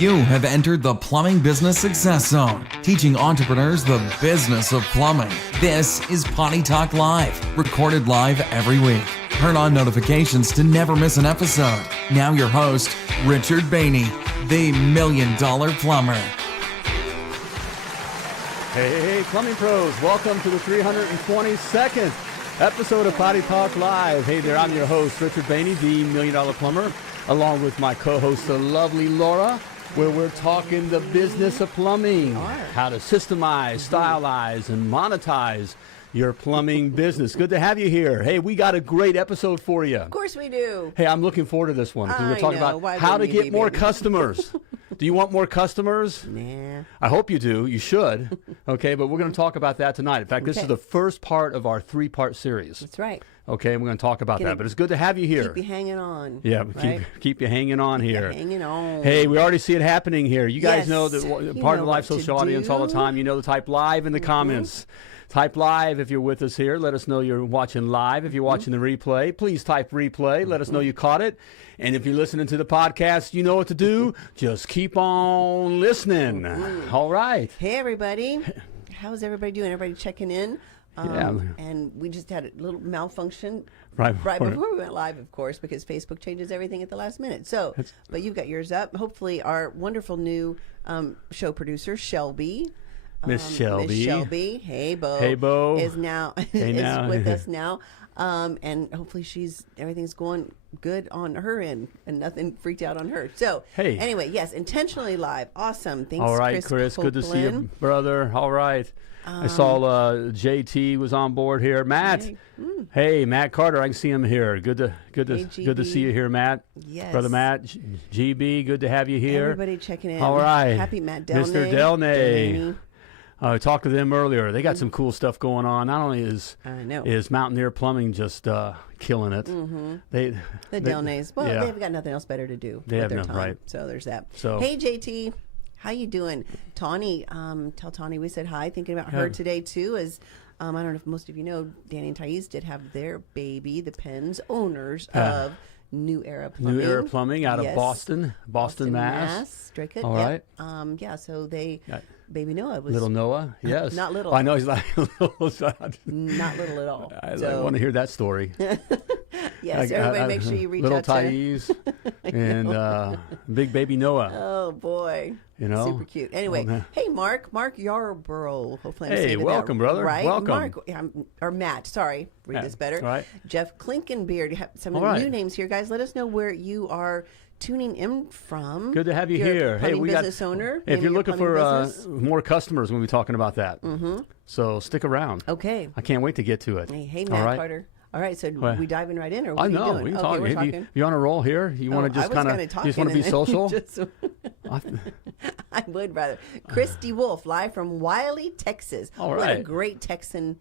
You have entered the Plumbing Business Success Zone, teaching entrepreneurs the business of plumbing. This is Potty Talk Live, recorded live every week. Turn on notifications to never miss an episode. Now your host, Richard Bainey, the $1 Million Plumber. Hey, plumbing pros, welcome to the 322nd episode of Potty Talk Live. Hey there, I'm your host, Richard Bainey, the $1 Million Plumber, along with my co-host, the lovely Laura, where we're talking the business of plumbing, how to systemize, stylize, and monetize your plumbing business. Good to have you here. Hey, we got a great episode for you. Of course we do. Hey, I'm looking forward to this one. We're talking about Why how to wouldn't you get be, more baby? customers. Do you want more customers? Nah. I hope you do. You should. Okay, but we're going to talk about that tonight. In fact, this is the first part of our three-part series. That's right. Okay, and we're going to talk about that. But it's good to have you here. Keep you hanging on. Yeah, right? keep you hanging on here. Hanging on. Hey, we already see it happening here. You guys Yes. know that You part know of the live what to social audience all the do. time. You know to type live in the comments. Type live if you're with us here. Let us know you're watching live. If you're watching the replay, please type replay. Let us know you caught it. And if you're listening to the podcast, you know what to do. Just keep on listening. All right. Hey, everybody. How's everybody doing? Everybody checking in? Yeah. And we just had a little malfunction Right before we went live, of course, because Facebook changes everything at the last minute. So, but you've got yours up. Hopefully, our wonderful new show producer, Shelby. Miss Shelby. Miss Shelby. Hey, Bo. Hey, Bo. Is now Hey, is now. with us now. And hopefully everything's going good on her end and nothing freaked out on her. So Hey. anyway, yes, intentionally live. Awesome. Thanks, All right, Chris. Good to see you, brother. All right. I saw JT was on board here. Matt. Hey, Matt Carter. I can see him here. Good to see you here, Matt. Yes. Brother Matt. GB. Good to have you here. Everybody checking in. All right. Happy Matt Delnay. Mr. Delnay. Delaney. I talked to them earlier. They got some cool stuff going on. Not only is Mountaineer Plumbing just killing it. The Delnays. Well, yeah. they've got nothing else better to do They with have their no- time. right. So there's that. So- hey, JT. How you doing? Tawny, tell Tawny we said hi. Thinking about her today, too, as I don't know if most of you know, Danny and Thais did have their baby, the Penn's owners of New Era Plumbing. New Era Plumbing out of Yes. Boston, Mass. Strickett. All Yep. right. Yeah, so they, Yeah. baby Noah was Little Noah, yes. Not little. I know he's like little. not little at all. I want to hear that story. Yes, everybody make sure you reach little out to Thais and big baby Noah. Oh, boy. You know? Super cute. Anyway, Well, hey, Mark Yarborough. Hopefully I'm Hey, saying welcome, that brother. right. Welcome. Mark, or Matt, sorry. Read Matt, this better. all right. Jeff Klinkenbeard. You have some All right. new names here, guys. Let us know where you are tuning in from. Good to have you If you're a here. Hey, plumbing we business owner. If maybe you're your looking plumbing for business. more customers, we'll be talking about that. So stick around. Okay. I can't wait to get to it. Hey, All Matt right? Carter. All right, so What? we diving right in, or what I are you know. doing? We can Okay, talk. we're If talking. you on a roll here? You want to just kind of you just want to be social? I would rather. Christy Wolf, live from Wiley, Texas. All What a right. great Texan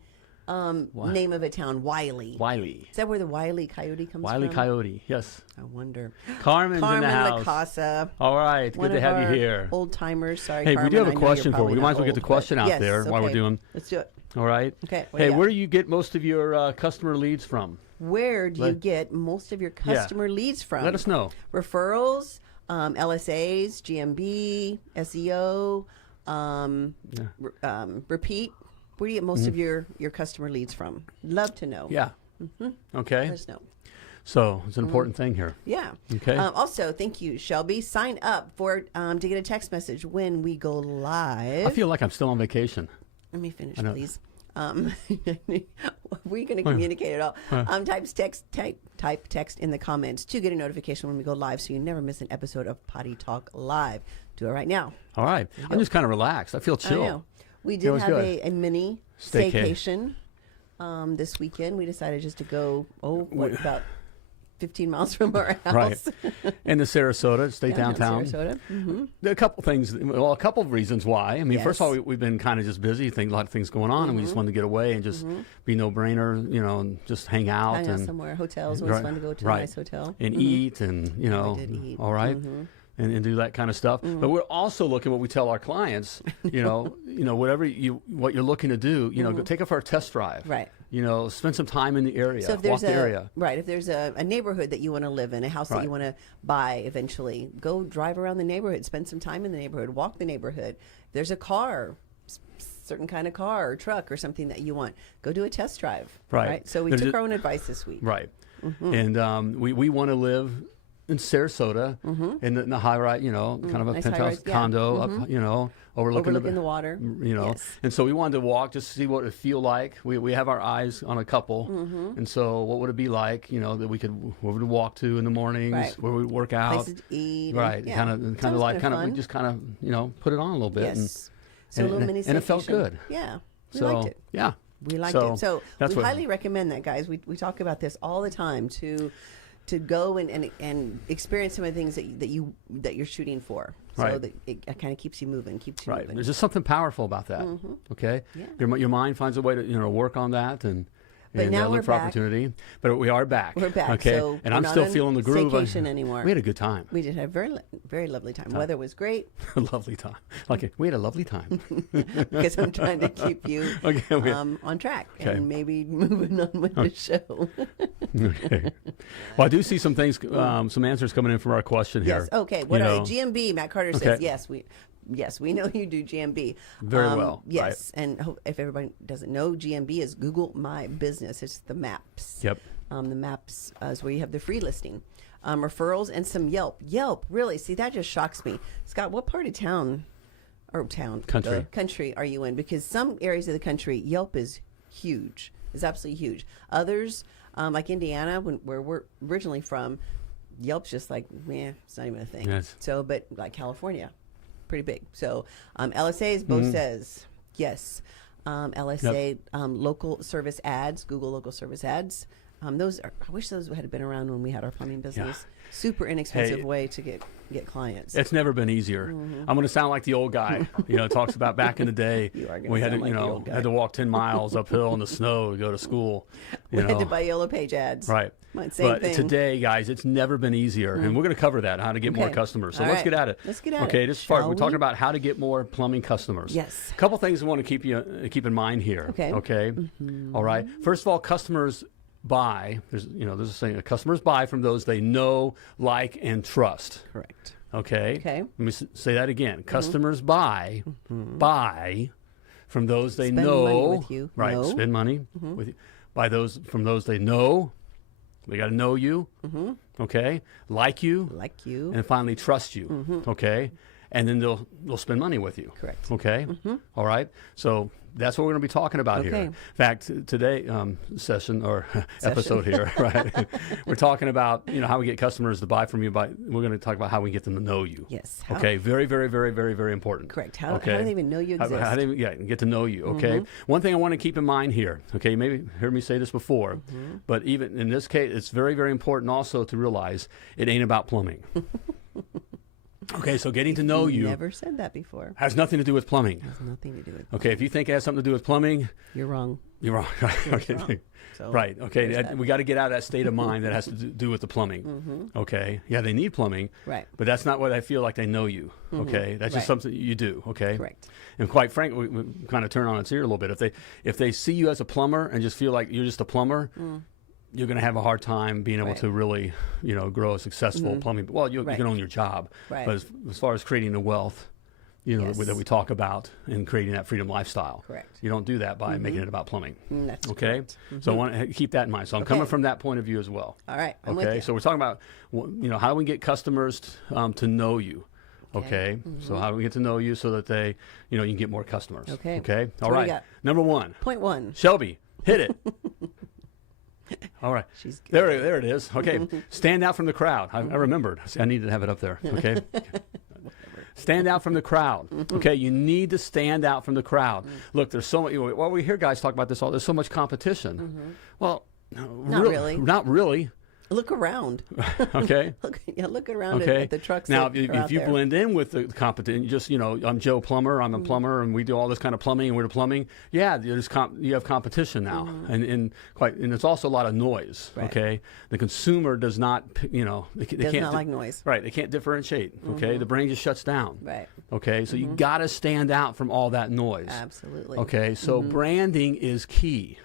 name of a town, Wiley. Wiley. Is that where the Wiley Coyote comes Wiley from? Coyote. Yes. I wonder. Carmen's in the house. Lacasa. All right. One Good to of have you our here. Old timers. Sorry, Hey, Carmen, we do have a I know you're question for you. probably We might not as well get the old, question but out yes, there while we're okay. doing. Let's do it. All right. Okay, what do Hey, you got? where do you get most of your customer leads from? Where do you Let- get most of your customer leads from? Let us know. Referrals, LSAs, GMB, SEO, repeat. Where do you get most of your customer leads from? Love to know. Yeah. Okay. Let us know. So it's an important thing here. Yeah. Okay. Also, thank you, Shelby. Sign up for to get a text message when we go live. I feel like I'm still on vacation. Let me finish, know. please. We're going to communicate it all. Type text in the comments to get a notification when we go live, so you never miss an episode of Potty Talk Live. Do it right now. All right. I'm just kind of relaxed. I feel chill. I know. We did was have good. a mini Staycation. staycation this weekend. We decided just to go, about 15 miles from our house. Right. In the Sarasota, stay Downtown downtown. Sarasota. There are a couple things, well, a couple of reasons why. I mean, first of all, Yes. we've been kind of just busy, a lot of things going on, and we just wanted to get away and just be no-brainer, and just hang out. Hang out and somewhere. Hotels. Always fun to go to a nice hotel. And eat and, did eat. all right. And do that kind of stuff. But we're also looking what we tell our clients, what you're looking to do, go take it for a test drive. Right. spend some time in the area, So if walk there's the area. if there's a neighborhood that you want to live in, a house that Right. you want to buy eventually, go drive around the neighborhood, spend some time in the neighborhood, walk the neighborhood. If there's a car, certain kind of car or truck or something that you want, go do a test drive. Right. So we There's took a- our own advice this week. Right. And we want to live in Sarasota in the high-rise, kind of a Nice penthouse high-rise, yeah. condo up, overlooking the water. Yes. And so we wanted to walk just to see what it would feel like. We have our eyes on a couple, and so what would it be like, that we could where we would walk to in the mornings, Right. where we work out, Places to eat. right? Yeah. Kind So of it was like kinda fun. we just kind of put it on a little bit, Yes. So a little mini and it felt staycation. good. Yeah. We So liked it. yeah, We liked So it. So that's we what- highly recommend that, guys. We talk about this all the time to go and experience some of the things that you're shooting for. So Right. that it kind of keeps you moving, keeps you right. moving. There's just something powerful about that. Okay, Yeah. your mind finds a way to work on that and. But now look we're for back. opportunity. But we are back. We're back. Okay, So and we're I'm not still on feeling the groove. staycation anymore. We had a good time. We did have very lovely time. Weather was great A lovely time. We had a lovely time. because I'm trying to keep you Okay, we- on track Okay. and maybe moving on with the show. Okay. Well, I do see some things, some answers coming in from our question here. Yes. Okay. What You are know, they? GMB. Matt Carter says Okay. yes. We know you do GMB Very well, Yes, and if everybody doesn't know, GMB is Google My Business. It's the maps. Yep. The maps is where you have the free listing, referrals, and some Yelp. Yelp, really? See, that just shocks me. Scott, what part of country are you in? Because some areas of the country, Yelp is huge. It's absolutely huge. Others, like Indiana, where we're originally from, Yelp's just like, it's not even a thing. Yes. So, but like California, pretty big. So, LSA's Bo says yes. LSA local service ads, Google local service ads. Those are, I wish those had been around when we had our plumbing business. Super inexpensive way to get clients. It's never been easier. I'm going to sound like the old guy. Talks about back in the day. You are gonna we had to, sound like the old guy. had to walk 10 miles uphill in the snow to go to school. We had to buy Yellow Page ads. Right. Same But thing. today, guys, it's never been easier. And we're going to cover that, how to get more Okay. customers. So All let's right. get at it. Let's get at okay, it. this part, Shall we're talking we? about how to get more plumbing customers. Yes. A couple things we want to keep in mind here. Okay. Okay. All right. First of all, customers buy. There's a saying: customers buy from those they know, like, and trust. Correct. Okay. Okay. Let me say that again. Customers buy from those they Spend know. money with you. Right. Know. Spend money with you. From those they know. They got to know you. Okay. Like you. Like you. And finally trust you. Okay. And then they'll spend money with you. Correct. Okay. All right. So that's what we're going to be talking about here. Okay. In fact, today session or episode here, right? We're talking about how we get customers to buy from you. We're going to talk about how we get them to know you. Yes. Okay. Very, very, very, very, very important. Correct. How okay? do they even know you exist? How do they get to know you? Okay. One thing I want to keep in mind here. Okay. You maybe heard me say this before, but even in this case, it's very, very important also to realize it ain't about plumbing. Okay, so getting to know you Never said that before. has nothing to do with plumbing. Has nothing to do with. Okay, if you think it has something to do with plumbing, You're wrong. you're wrong. Okay. wrong. So Right. Okay. there's that. We got to get out of that state of mind that has to do with the plumbing. Okay. Yeah, they need plumbing. Right. But that's not what I feel like they know you. Okay. That's just Right. something you do. Okay. Correct. And quite frankly, we kind of turn on its ear a little bit. If they see you as a plumber and just feel like you're just a plumber, you're going to have a hard time being able Right. to really, grow a successful plumbing. Well, you Right. can own your job, Right. but as far as creating the wealth, Yes. that we talk about and creating that freedom lifestyle, Correct. you don't do that by making it about plumbing. That's Okay, correct. so I want to keep that in mind. So I'm coming from that point of view as well. All right. I'm with Okay, you. so we're talking about how do we get customers to know you. Okay, so how do we get to know you so that they you can get more customers. Okay. Okay. So All what do right. you got? Number one, Point one. Shelby, hit it. All right. She's good. There it is. Okay. Stand out from the crowd. I remembered. I needed to have it up there. Okay. Stand out from the crowd. Okay. You need to stand out from the crowd. Look, there's so much. Well, we hear guys talk about this all. There's so much competition. Well, Not really. Not really. Look around. Okay. Look around Okay. at the trucks. Now, that if are out you there. blend in with the competition, just I'm Joe Plumber, I'm a plumber, and we do all this kind of plumbing, and we're the plumbing. Yeah, you have competition now, and it's also a lot of noise. Right. Okay, the consumer does not, they Does can't not like noise. Right, they can't differentiate. Okay, the brain just shuts down. Right. Okay, so you got to stand out from all that noise. Absolutely. Okay, so branding is key.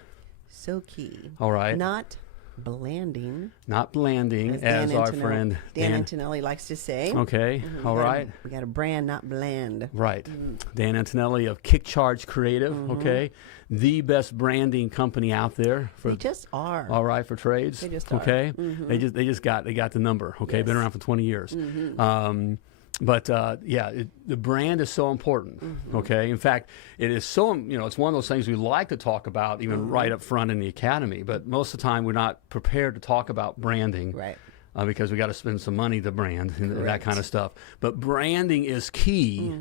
So key. All right. Not blanding, Not blanding, as our friend Dan Antonelli likes to say. Okay. All right. We got a brand, not bland. Right. Dan Antonelli of Kick Charge Creative. Okay. The best branding company out there for They just are. all right for trades. They just are. Okay. They got the number. Okay. Yes. Been around for 20 years. But the brand is so important. Okay. In fact, it is so, it's one of those things we like to talk about even right up front in the academy, but most of the time we're not prepared to talk about branding. Right. Because we got to spend some money to brand and that kind of stuff. But branding is key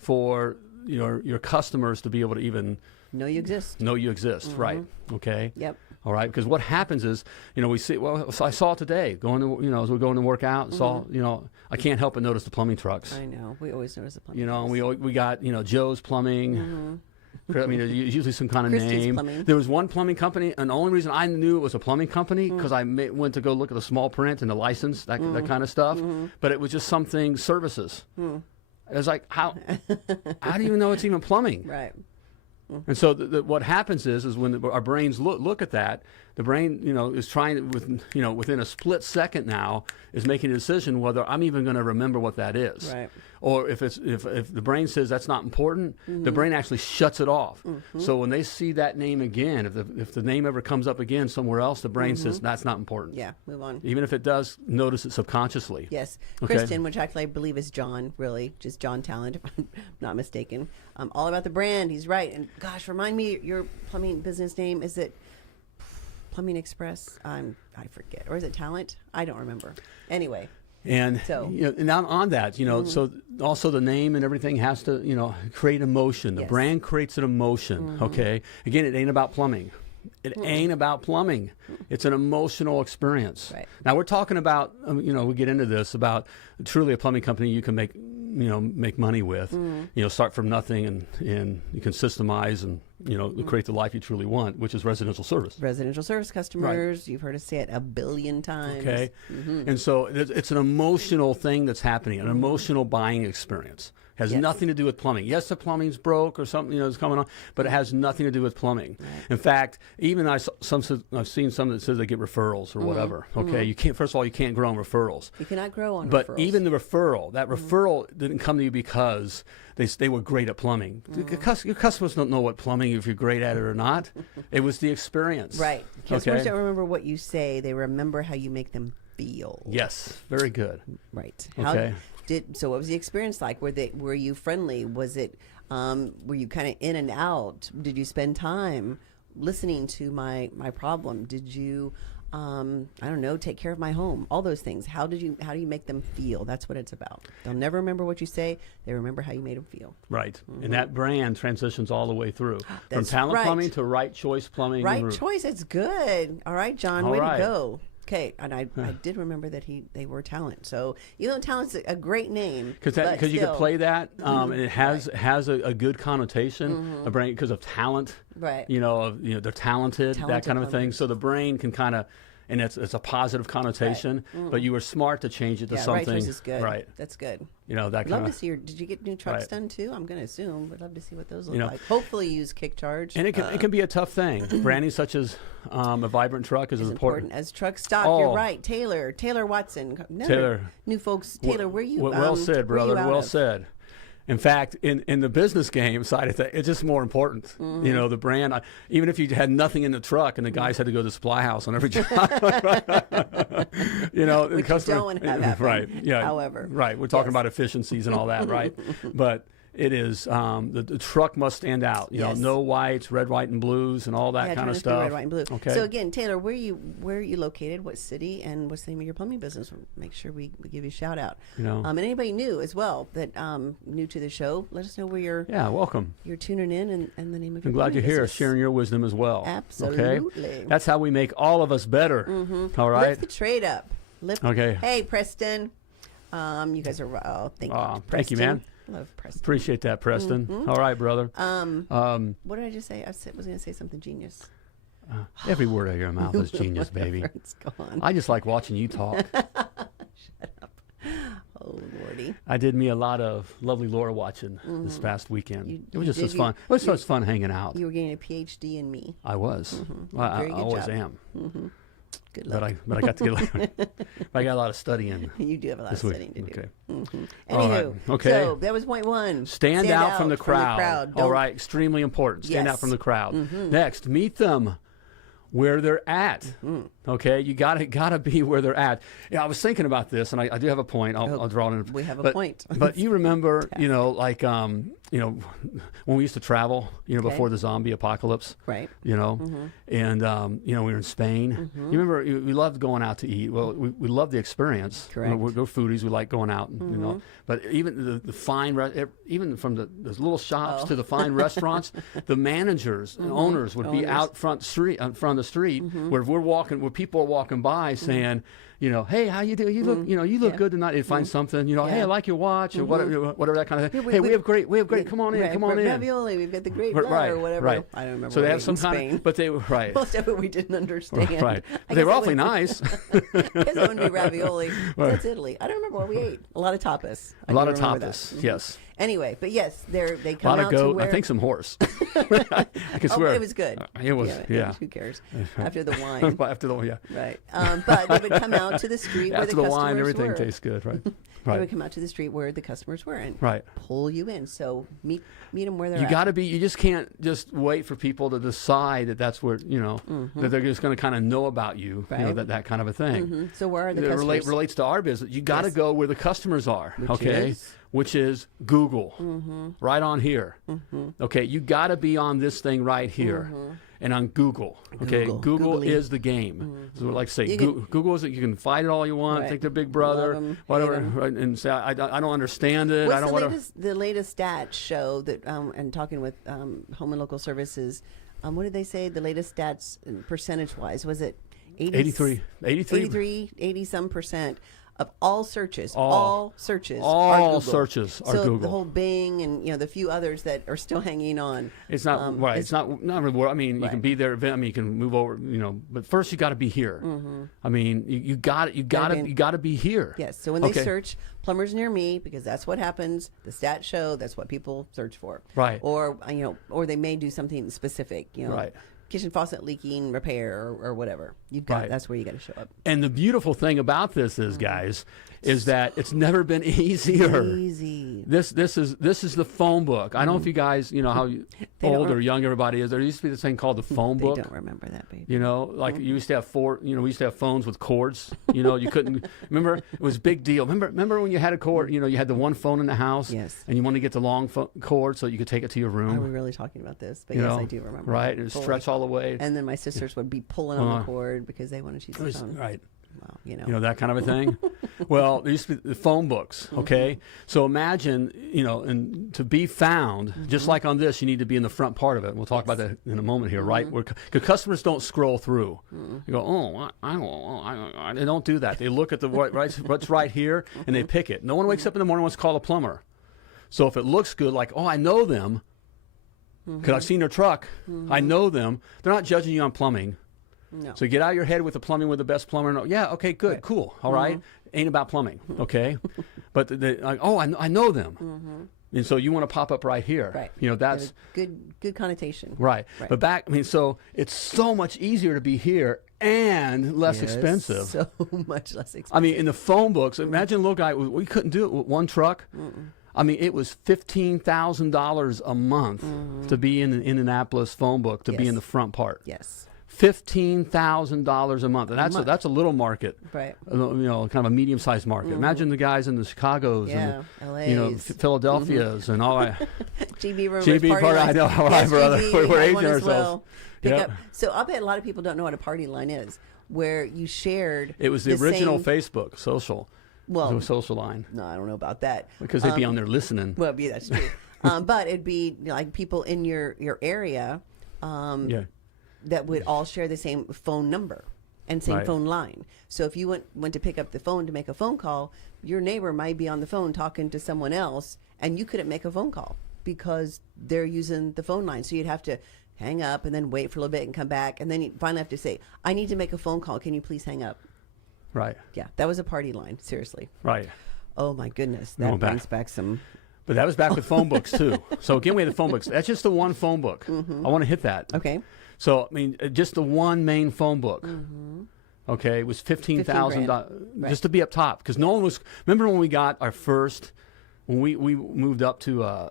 for your customers to be able to even Know you exist. know you exist. Right. Okay. Yep. All right, because what happens is, we see. Well, so I saw it today going to, as we're going to work out. Saw, I can't help but notice the plumbing trucks. I know. We always notice the plumbing. And we got Joe's Plumbing. I mean, there's usually some kind of Christie's name. Plumbing. There was one plumbing company, and the only reason I knew it was a plumbing company because I went to go look at the small print and the license, that kind of stuff. But it was just something services. It was like, how do you even know it's even plumbing? Right. And so what happens is when our brains look at that, the brain, is trying to, within a split second now, is making a decision whether I'm even going to remember what that is. Right. Or if the brain says that's not important, the brain actually shuts it off. So when they see that name again, if the name ever comes up again somewhere else, the brain says that's not important. Yeah, move on. Even if it does, notice it subconsciously. Yes. Okay. Kristen, which actually I believe is John, really, just John Talent, if I'm not mistaken. All about the brand. He's right. And gosh, remind me your plumbing business name. Is it Plumbing Express? I forget. Or is it Talent? I don't remember. Anyway. And So- and on that, so also the name and everything has to, create emotion. The Yes. brand creates an emotion. Okay. Again, it ain't about plumbing. It ain't about plumbing. It's an emotional experience. Right. Now we're talking about, we get into this about truly a plumbing company you can make money with. Start from nothing and you can systemize and create the life you truly want, which is residential service. Residential service customers. You've heard us say it a billion times. Okay. And so it's an emotional thing that's happening, an emotional buying experience. Has Yes. nothing to do with plumbing. Yes, the plumbing's broke or something is coming on, but it has nothing to do with plumbing. In fact, even I've seen some that says they get referrals or whatever. Okay, you can't. First of all, you can't grow on referrals. You cannot grow on But referrals. even the referral, that referral didn't come to you because they were great at plumbing. Your customers don't know what plumbing, if you're great at it or not. It was the experience. Right. Customers Okay? don't remember what you say. They remember how you make them feel. Yes, very good. Right. Okay. So what was the experience like? Were you friendly? Was it were you kind of in and out? Did you spend time listening to my problem? Did you I don't know, take care of my home? All those things. How do you make them feel? That's what it's about. They'll never remember what you say. They remember how you made them feel. Right. And that brand transitions all the way through. From That's Talent right. Plumbing to Right Choice Plumbing. Right Group. choice. It's good. All right, John. All Way right. to go. Okay, and I did remember that they were Talent. So even though Talent's a great name, Because you can play that, and it has a good connotation. A brain because of talent, Right. they're talented, that Talented kind of thing. plumbers. So the brain can kind of, and it's a positive connotation. But you were smart to change it to yeah, something. Right choice is good. Right. That's good. That I'd kind love to of. see did you get new trucks Right. done too? I'm going to assume. Would love to see what those look know, like. Hopefully use Kick Charge. And it can be a tough thing. Branding such as a vibrant truck is as important. important as truck stock. Oh. You're right. Taylor Watson. Taylor. New folks. Taylor, where you? Well said, where you brother. out Well of? said. In fact, in the business game side of things, it's just more important. The brand, even if you had nothing in the truck and the guys had to go to the supply house on every job. The Which you don't want to have happen, right. Yeah. however. Right. We're talking Yes. about efficiencies and all that, right? But it is the truck must stand out. Yes. No whites, red, white, and blues, and all that Yeah, kind trying of to speak stuff. red, white, and blue. Okay. So again, Taylor, where are you located? What city? And what's the name of your plumbing business? Make sure we give you a shout out. And anybody new as well that new to the show, let us know where Welcome. you're tuning in and the name of your I'm glad plumbing you're here, business. sharing your wisdom as well. Absolutely. Okay? That's how we make all of us better. All right. Lift the trade up. Okay. Hey, Preston. You guys are thank you. Thank Preston. you, man. Love Preston. Appreciate that, Preston. All right, brother. What did I just say? I was going to say something genius. Every word out of your mouth is genius, baby. It's gone. I just like watching you talk. Hold Oh, Lordy. I did me a lot of lovely Laura watching this past weekend. It was just did. as fun. It was just fun hanging out. You were getting a PhD in me. I was. I Very good always job. am. Good luck. But I got to get. I got a lot of studying. You do have a lot of This week. studying to do. Okay. Anywho, All right. Okay. so that was point one. Stand out from the crowd. All Don't- right, extremely important. Stand out Yes. from the crowd. Next, meet them where they're at. Okay, you gotta be where they're at. Yeah, I was thinking about this, and I do have a point. I'll draw it in. We have a but, point. But you remember, like when we used to travel, before the zombie apocalypse, Right. and we were in Spain. You remember, we loved going out to eat. Well, we loved the experience. Correct. We're foodies. We like going out, and, But even the fine, even from the little shops to the fine restaurants, the managers and owners would be out front of the street, where people are walking by saying, hey, how you doing? You look, you look good tonight. They'd find something, hey, I like your watch, or whatever that kind of thing. Hey, we have great. Come on in. Right, Come on in. ravioli. We've got the great Right, or whatever. right. I don't remember. So they what have we some ate in kind Spain. of, but they right. Most of it we didn't understand. Right. I They guess were it awfully was- nice. I guess it would be ravioli. That's Italy. I don't remember what we ate. A lot of tapas. A lot do of remember tapas. that. Yes. Anyway, but yes, they A come lot out of to goat. where I think some horse. I can Oh, swear. it was good. It was. Yeah. Who cares? After the wine. After the yeah. Right. But they would come out to the street where After the the customers wine, everything were. tastes good. Right. They Right. would come out to the street where the customers were and Right. pull you in. So meet them where they're You at. got to be. You just can't just wait for people to decide that that's where that they're just going to kind of know about you. Right. That kind of a thing. So where are the It customers? relates to our business. You got to Yes. go where the customers are. is? Which is Google, right on here. Okay, you got to be on this thing right here, and on Google. Okay, Google. Google Googly. is the game. So like say, You can- Google is you can fight it all you want, Right. think they're Big Brother, Love 'em, hate whatever, 'em. right, and say I don't understand it. I What's don't the want to. latest stats show that? And talking with Home and Local Services, what did they say? The latest stats percentage wise was it 83 80 some percent of all searches, All all searches, all are Google. searches are so Google. the whole Bing and the few others that are still hanging on. It's not right. It's not really. I mean, you can Right. be there. I mean, you can move over. But first you got to be here. I mean, you got to be here. Yes. So when they Okay. search plumbers near me, because that's what happens, the stats show that's what people search for. Right. Or or they may do something specific. Right. Kitchen faucet leaking repair or whatever. You've got Right. that's where you got to show up. And the beautiful thing about this is, guys, is that it's never been easier. Easy. This is the phone book. I don't know if you guys, how They don't old or rem- young everybody is. There used to be this thing called the phone They book. don't remember that, baby. Like you used to have we used to have phones with cords. You couldn't remember. It was a big deal. Remember when you had a cord? You had the one phone in the house. Yes. And you wanted to get the long cord so you could take it to your room. Are we really talking about this? But you yes, know, I do remember. Right. that It would fully. stretch all the way. And then my sisters would be pulling on the cord because they wanted to use the phone. Right. Well, That kind of a thing. Well, there used to be the phone books. Okay, so imagine, and to be found, just like on this, you need to be in the front part of it. We'll talk about that in a moment here, right? Because customers don't scroll through. You go, oh, I they don't do that. They look at what's right here, and they pick it. No one wakes up in the morning and wants to call a plumber. So if it looks good, like, oh, I know them, because I've seen their truck, I know them. They're not judging you on plumbing. no. So get out of your head with the plumbing with the best plumber. No, yeah, okay, good, cool, all right. Ain't about plumbing, okay? But I know them, and so you want to pop up right here. Right. That's good connotation. right. But so it's so much easier to be here and less Yes, expensive. So much less expensive. I mean, in the phone books, imagine a little guy. We couldn't do it with one truck. I mean, it was $15,000 a month to be in the Indianapolis phone book to be Yes. in the front part. Yes. $15,000 a month, and that's a little market, Right. kind of a medium-sized market. Imagine the guys in the Chicago's Yeah, and LA's. Philadelphia's and all that. GB room. GB party party, I lines. know, all right, Yes, brother. GB, We're we have aging one as ourselves. well. Pick Yep. up. So I bet a lot of people don't know what a party line is, where you shared. It was the original same, Facebook social. Well, It was a social line no, I don't know about that. because they'd be on there listening. Well, yeah, that's true. But it'd be like people in your area. Yeah. That would all share the same phone number and same Right. phone line. So if you went to pick up the phone to make a phone call, your neighbor might be on the phone talking to someone else, and you couldn't make a phone call because they're using the phone line. So you'd have to hang up and then wait for a little bit and come back, and then you finally have to say, "I need to make a phone call. Can you please hang up?" Right. Yeah, that was a party line. Seriously. Right. Oh my goodness, Going that back. brings back some. But that was back with phone books too. So again, we had the phone books. That's just the one phone book. I want to hit that. Okay. So I mean, just the one main phone book. Okay, it was $15,000 Right. just to be up top because no one was. Remember when we got our first, when we moved up to a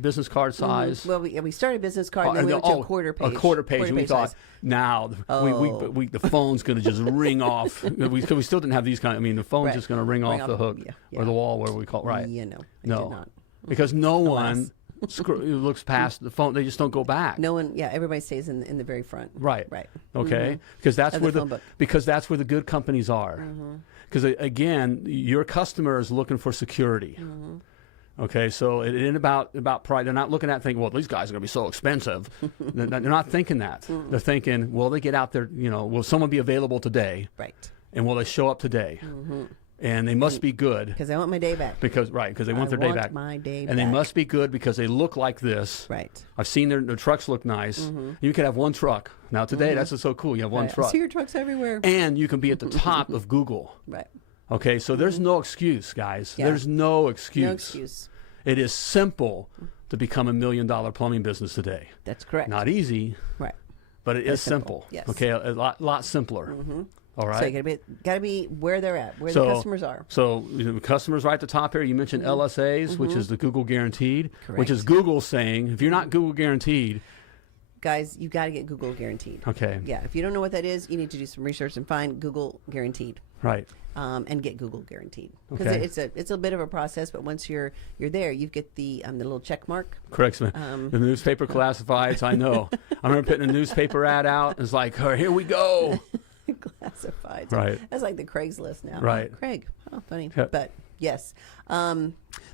business card size. Well, we started business card, and then we went to a quarter page. A quarter page. And we thought, size. now the phone's going to just ring off. We still didn't have these kind. I mean, the phone's Right. just going to ring off the hook yeah. or the wall, where we call it. Right. Yeah, no, I No. did not. Because no one looks past the phone. They just don't go back. No one. Yeah, everybody stays in the very front. Right. Right. Okay. Because that's Of where the phone book. because that's where the good companies are. Because again, your customer is looking for security. Okay, so it ain't about price. They're not looking at thinking, well, these guys are going to be so expensive. They're not thinking that. They're thinking, will they get out there? Will someone be available today? Right. And will they show up today? And they must be good Because I want my day back. because they want their day back. My day and they back. must be good because they look like this. Right. I've seen their trucks look nice. You could have one truck. Now today, that's what's so cool. You have one Right. I truck. see your trucks everywhere. And you can be at the top of Google. Right. Okay, so there's no excuse, guys. Yeah. There's no excuse. No excuse. It is simple to become $1 million plumbing business today. That's correct. Not easy, Right. but it is simple. Yes. Okay, a lot simpler. All right. So you gotta be where they're at, where So- the customers are. So the customers right at the top here. You mentioned LSAs, which is the Google Guaranteed, which is Correct. Google saying if you're not Google Guaranteed, Guys, you got to get Google Guaranteed. okay, Yeah, if you don't know what that is, you need to do some research and find Google Guaranteed, right, and get Google Guaranteed because Okay. it's a bit of a process. But once you're there, you get the little check mark. correct. The newspaper classifieds. I know. I remember putting a newspaper ad out. It's like, oh, here we go. Classified. Right. That's like the Craigslist now. Right. Craig. Oh, funny. Yep. But yes.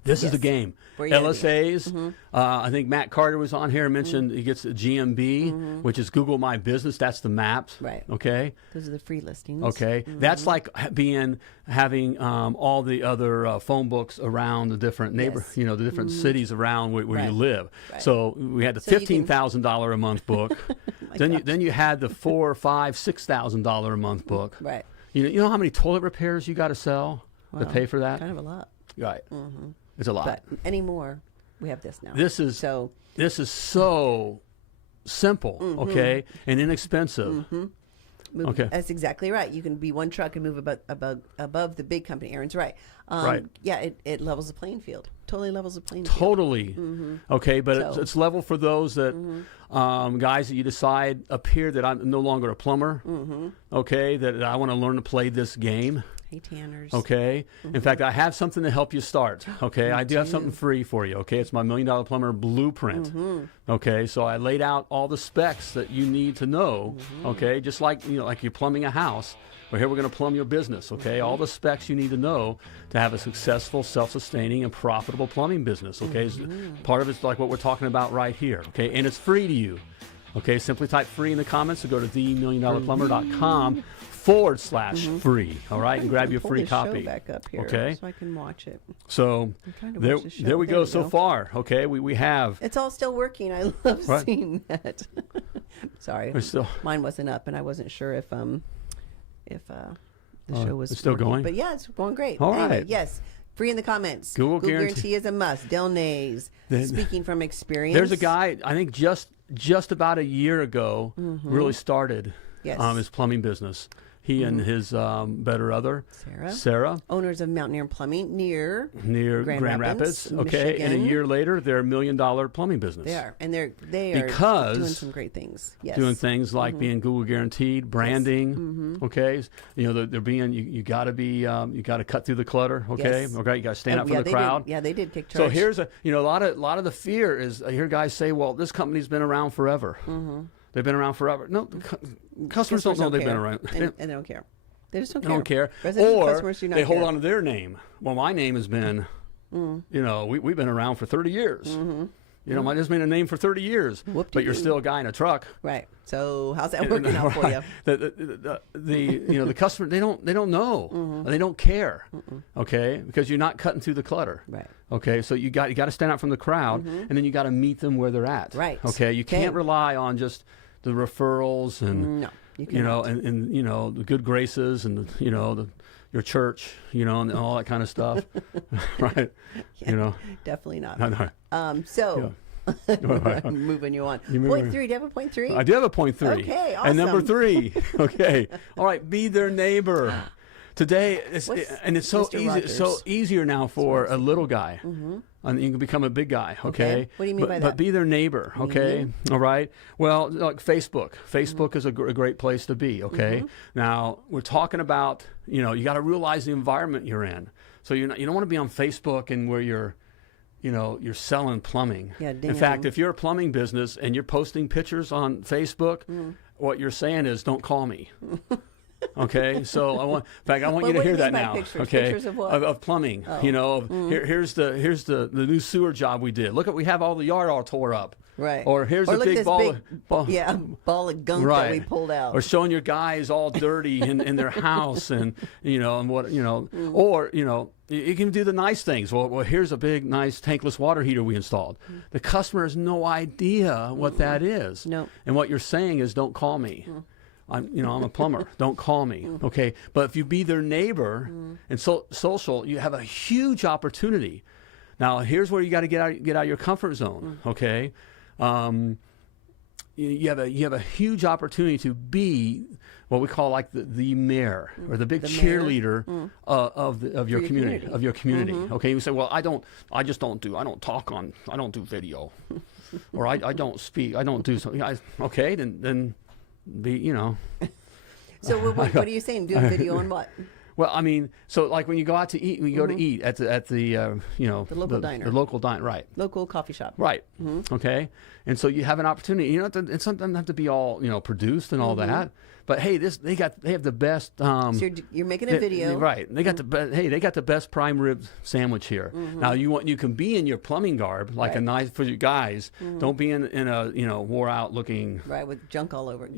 This is the Yes. game. Where you gotta be. LSAs. I think Matt Carter was on here and mentioned he gets a GMB, which is Google My Business. That's the maps. Right. Okay. Those are the free listings. Okay. That's like having all the other phone books around the different Yes. the different cities around where you Right. live. Right. So we had the So you can- $15,000 a month book. then you had the $4,000, $5,000, $6,000 a month book. Right. You know how many toilet repairs you got to sell to Well, pay for that? Kind of a lot. Right. It's a lot. But anymore, we have this now. This is so so simple, okay, and inexpensive. move, Okay. that's exactly right. You can be one truck and move above the big company. Aaron's right. Right. Yeah, it levels the playing field. Totally levels the playing field. Totally. Okay, but So- it's level for those that guys that you decide up here that I'm no longer a plumber. Okay, that I want to learn to play this game. Hey, Tanners. Okay. In fact, I have something to help you start. Okay. I do have something free for you. Okay. It's my $1 Million Plumber Blueprint. Okay. So I laid out all the specs that you need to know. Okay. Just like, like you're plumbing a house. Well, here we're going to plumb your business. Okay. All the specs you need to know to have a successful, self-sustaining, and profitable plumbing business. Okay. Part of it's like what we're talking about right here. Okay. And it's free to you. Okay. Simply type free in the comments or go to themilliondollarplumber.com/free. All right, and grab your Pull free this copy. show back up here Okay. so I can watch it. So trying to there, watch the show. there we There go we so go. far. Okay, we have. It's all still working. I love Right. seeing that. Sorry, We're still- mine wasn't up, and I wasn't sure if the show was it's still working. going? But yeah, it's going great. All Anyway, right. yes. Free in the comments. Google Guarantee. Guarantee is a must. Del Nays. Then- Speaking from experience. There's a guy I think just about a year ago really started Yes. his plumbing business. He and his better other Sarah. Owners of Mountaineer Plumbing near Grand Rapids. Okay, and a Michigan. year later, they're $1 million plumbing business. They are, and they are Because doing some great things. Yes. Doing things like being Google Guaranteed, branding. Okay, they're being you got to be you got to cut through the clutter. Okay, Yes. okay, you got to stand out from yeah, the they crowd. Did, yeah, they did kick So charge. here's a lot of the fear is I hear guys say, well, this company's been around forever. They've been around forever. No, customers don't know they've been care. around. and they don't care. They just don't They care. don't care. Residential Or customers do not they hold care. on to their name. Well, my name has been, we've been around for 30 years. Mine has been a name for 30 years. But you're still a guy in a truck. Right. So how's that working out for you? The customer they don't know. They don't care. Okay, because you're not cutting through the clutter. Right. Okay, so you got to stand out from the crowd, and then you got to meet them where they're at. Right. Okay, you Okay. can't rely on just the referrals and No, you you know cannot. and the good graces and your church, you know, and all that kind of stuff, right? Yeah, You know, definitely not. no. So I'm moving you on. Point 3. Do you have a point 3? I do have a point 3. Okay, And number awesome. 3, okay. All right, be their neighbor. Today, it's so Mr. easy, Rogers? so easier now for a little guy. And you can become a big guy, okay? What do you mean by that? But be their neighbor, okay? All right? Well, like Facebook. Facebook is a great place to be, okay? Now, we're talking about, you know, you got to realize the environment you're in. So you don't want to be on Facebook and where you're selling plumbing. Yeah, in fact, if you're a plumbing business and you're posting pictures on Facebook, what you're saying is, don't call me. Okay, so I want you to what do hear you that mean by now. pictures? Okay, Pictures of what? Of plumbing. You know, here's the new sewer job we did. Look, we have all the yard all tore up. Right. Or here's a look big at this ball. ball of gunk that we pulled out. Or showing your guys all dirty in their house, and and what or you can do the nice things. Well, here's a big nice tankless water heater we installed. The customer has no idea what that is. No. And what you're saying is, don't call me. I'm a plumber. Don't call me. Okay. But if you be their neighbor and social, you have a huge opportunity. Now, here's where you got to get out of your comfort zone. Okay. You have a huge opportunity to be what we call like the mayor or the big cheerleader of your community. Of your community. Okay. You say, well, I don't do video, or I don't speak. I don't do something. Okay. Then be. So what are you saying? Do a video on what? Well, I mean, so like when you go out to eat, when you go to eat at the local diner. the local diner, right? Local coffee shop. Right. Okay. And so you have an opportunity. It doesn't have to be all produced and all that. But hey, they have the best. So you're making a video, right? They got they got the best prime rib sandwich here. Now you can be in your plumbing garb, like a nice for you guys. Don't be in a wore out looking, right, with junk all over.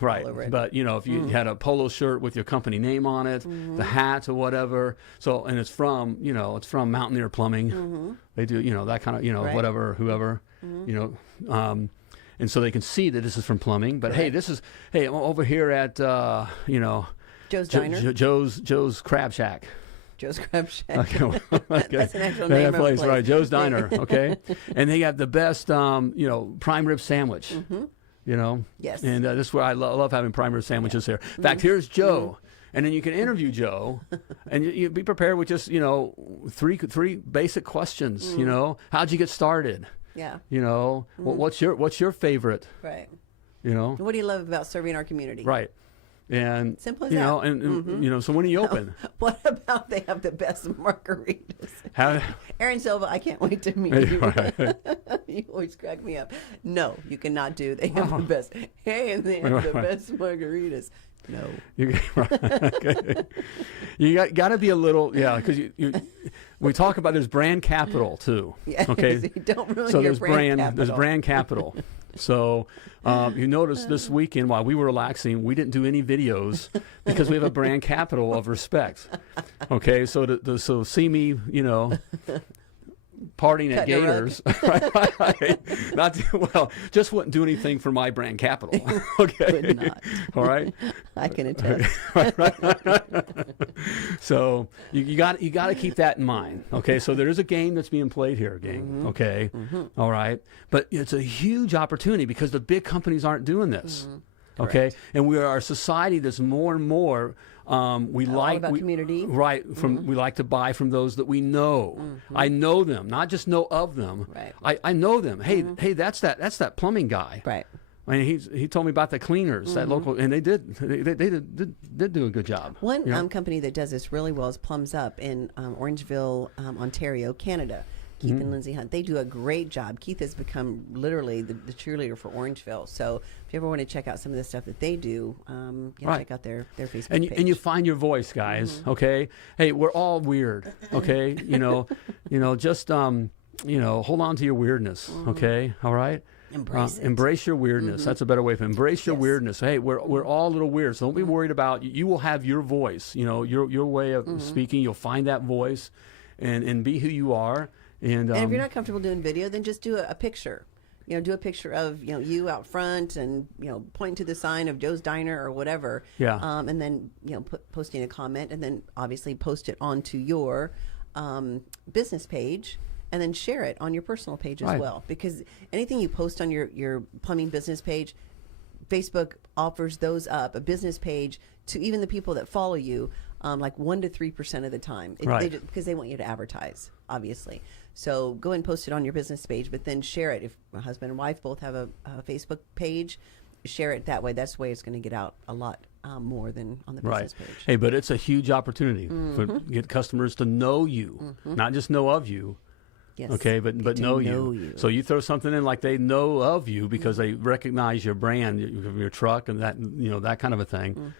Right. All over it. But if you had a polo shirt with your company name on it, the hat or whatever. So and it's from Mountaineer Plumbing. They do that kind of Right. whatever whoever and so they can see that this is from plumbing. But hey, I'm over here at Joe's Diner. Joe's Crab Shack. Joe's Crab Shack. Okay. That's an actual name of a place. Right? Joe's Diner. Okay, and they have the best prime rib sandwich. Yes. And this is where I love having prime rib sandwiches here. In fact, here's Joe. And then you can interview Joe, and you be prepared with just three basic questions. How'd you get started? Yeah. What's your favorite? Right. What do you love about serving our community? Right. And simple as that. And so when do you open? What about they have the best margaritas? Aaron Silva, I can't wait to meet you. Right. You always crack me up. No, you cannot do. They have the best. Hey, and they have the best margaritas. No. Okay. You got to be a little, because we talk about there's brand capital too. Yeah. Okay. So you don't ruin So your there's brand capital. There's brand capital. So you notice this weekend while we were relaxing, we didn't do any videos because we have a brand capital of respect. Okay. So see me, partying at Gators. Right. Just wouldn't do anything for my brand capital. Okay. Would not. All right. I can attest. So you got to keep that in mind. Okay. So there is a game that's being played here, gang. Okay. All right. But it's a huge opportunity because the big companies aren't doing this. Okay. And we are a society that's more and more. We like community, right? We like to buy from those that we know. I know them, not just know of them. Right. I know them. Hey, that's that plumbing guy. Right. I mean, he told me about the cleaners, that local, and they did do a good job. One company that does this really well is Plums Up in Orangeville, Ontario, Canada. Keith and Lindsay Hunt. They do a great job. Keith has become literally the cheerleader for Orangeville. So if you ever want to check out some of the stuff that they do, check out their Facebook page. And you find your voice, guys. Okay. Hey, we're all weird. Okay. Just hold on to your weirdness. Okay. All right. Embrace your weirdness. That's a better way of embrace your weirdness. Hey, we're all a little weird, so don't be worried about. You will have your voice. Your way of speaking. You'll find that voice, and be who you are. And if you're not comfortable doing video, then just do a picture. do a picture of, you out front and, pointing to the sign of Joe's Diner or whatever. Yeah. And then, posting a comment, and then obviously post it onto your business page, and then share it on your personal page as well. Because anything you post on your plumbing business page, Facebook offers those up, a business page, to even the people that follow you, like 1 to 3% of the time, because they want you to advertise, obviously. So go and post it on your business page, but then share it. If a husband and wife both have a Facebook page, share it that way. That's the way it's going to get out a lot more than on the business page. Hey, but it's a huge opportunity for get customers to know you, not just know of you. Yes. Okay, but know you. So you throw something in like they know of you because they recognize your brand, your truck, and that that kind of a thing.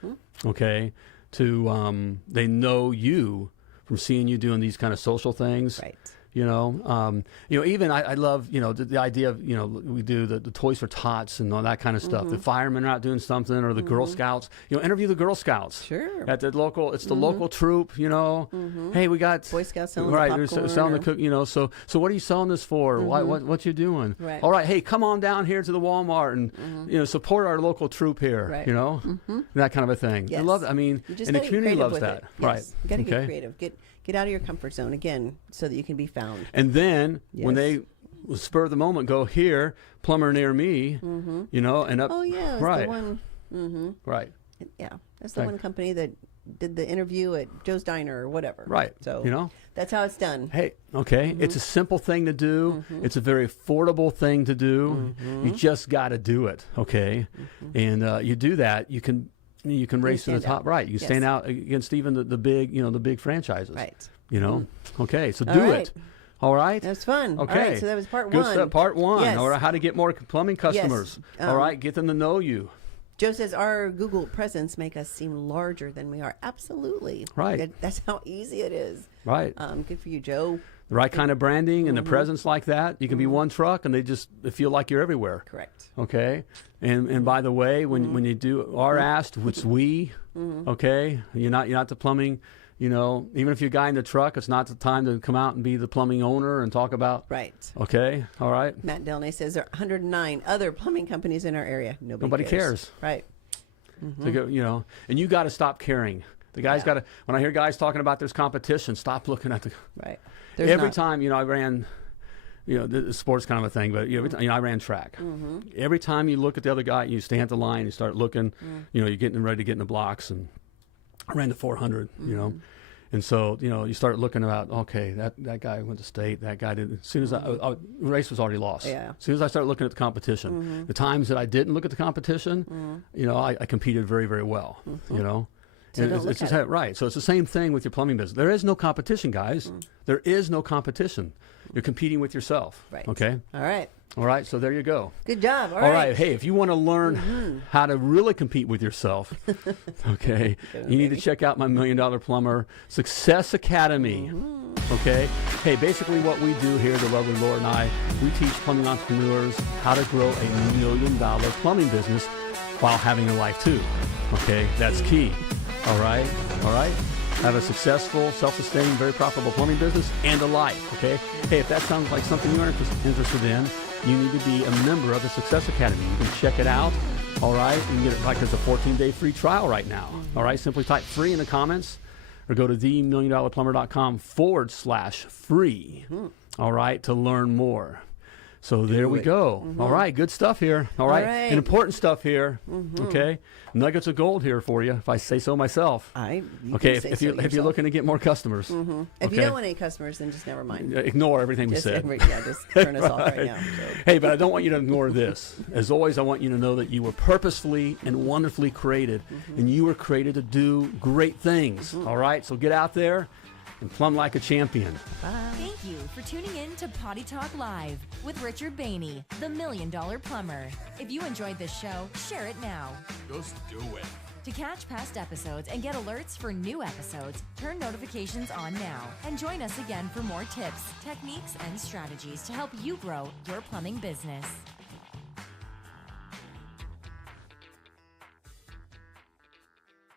Okay, they know you from seeing you doing these kind of social things. Right. Even I love, the idea of, we do the Toys for Tots and all that kind of stuff. The firemen are out doing something, or the Girl Scouts, interview the Girl Scouts. Sure. At the local, it's the local troop, Hey, we got Boy Scouts selling they're popcorn selling the cook, so what are you selling this for? What you doing? Right. All right, hey, come on down here to the Walmart and, support our local troop here, Right. That kind of a thing. Yes. I love that. I mean, You just and the gotta get community creative loves with that. it. Right. Yes. You got to get creative. Get out of your comfort zone again, so that you can be found. And then when Yes. they spur of the moment go here, plumber near me, and up. Oh yeah, it's right, the one. right, Yeah, that's the Right. one company that did the interview at Joe's Diner or whatever. right. So that's how it's done. Hey, okay, it's a simple thing to do. It's a very affordable thing to do. You just got to do it, okay? And you do that, you can race to the stand top, out. right? You Yes. stand out against even the big, the big franchises, Right. Okay, so All do right. it. All right. That's fun. Okay. All right, so that was part Good one. stuff. Part one. Yes. All right. How to get more plumbing customers. All right. Get them to know you. Joe says our Google presence make us seem larger than we are. Absolutely. Right. That's how easy it is. Right. Good for you, Joe. The right kind of branding and the presence like that. You can be one truck and they feel like you're everywhere. Correct. Okay. And by the way, when you are asked, it's we. Okay. You're not the plumbing. Even if you're a guy in the truck, it's not the time to come out and be the plumbing owner and talk about. Right. Okay. All right. Matt Delnay says there are 109 other plumbing companies in our area. Nobody cares. Right. To go, and you got to stop caring. The guys got to. When I hear guys talking about there's competition, stop looking at the. Right. Every time, I ran, the sports kind of a thing, but every time, I ran track. Every time you look at the other guy, you stand at the line, you start looking, you're getting ready to get in the blocks, and I ran the 400, and so, you start looking about, okay, that guy went to state, that guy didn't. As soon as the race was already lost. Yeah. As soon as I started looking at the competition, the times that I didn't look at the competition, I competed very, very well, So don't look it's just at it. right. So it's the same thing with your plumbing business. There is no competition, guys. There is no competition. You're competing with yourself. Right. Okay. All right. All right. So there you go. Good job. All right. Hey, if you want to learn how to really compete with yourself, okay, you need to check out my $1 Million Plumber Success Academy. Okay. Hey, basically what we do here, the lovely Laura and I, we teach plumbing entrepreneurs how to grow a $1 million plumbing business while having a life too. Okay. That's key. All right. All right. Have a successful, self-sustaining, very profitable plumbing business and a life, okay? Hey, if that sounds like something you're interested in, you need to be a member of the Success Academy. You can check it out, all right? You can get it, there's a 14-day free trial right now, all right? Simply type free in the comments or go to themilliondollarplumber.com/free, all right, to learn more. So there we go. All right, good stuff here. All right, and important stuff here. Okay, nuggets of gold here for you, if I say so myself. Okay, if you're looking to get more customers. If you don't want any customers, then just never mind. Ignore everything we said. Just turn us off right now. So. Hey, but I don't want you to ignore this. As always, I want you to know that you were purposefully and wonderfully created, and you were created to do great things. All right, so get out there and plumb like a champion. Thank you for tuning in to Potty Talk Live with Richard Bainey, the $1 Million Plumber. If you enjoyed this show, share it now. Just do it. To catch past episodes and get alerts for new episodes, turn notifications on now and join us again for more tips, techniques, and strategies to help you grow your plumbing business.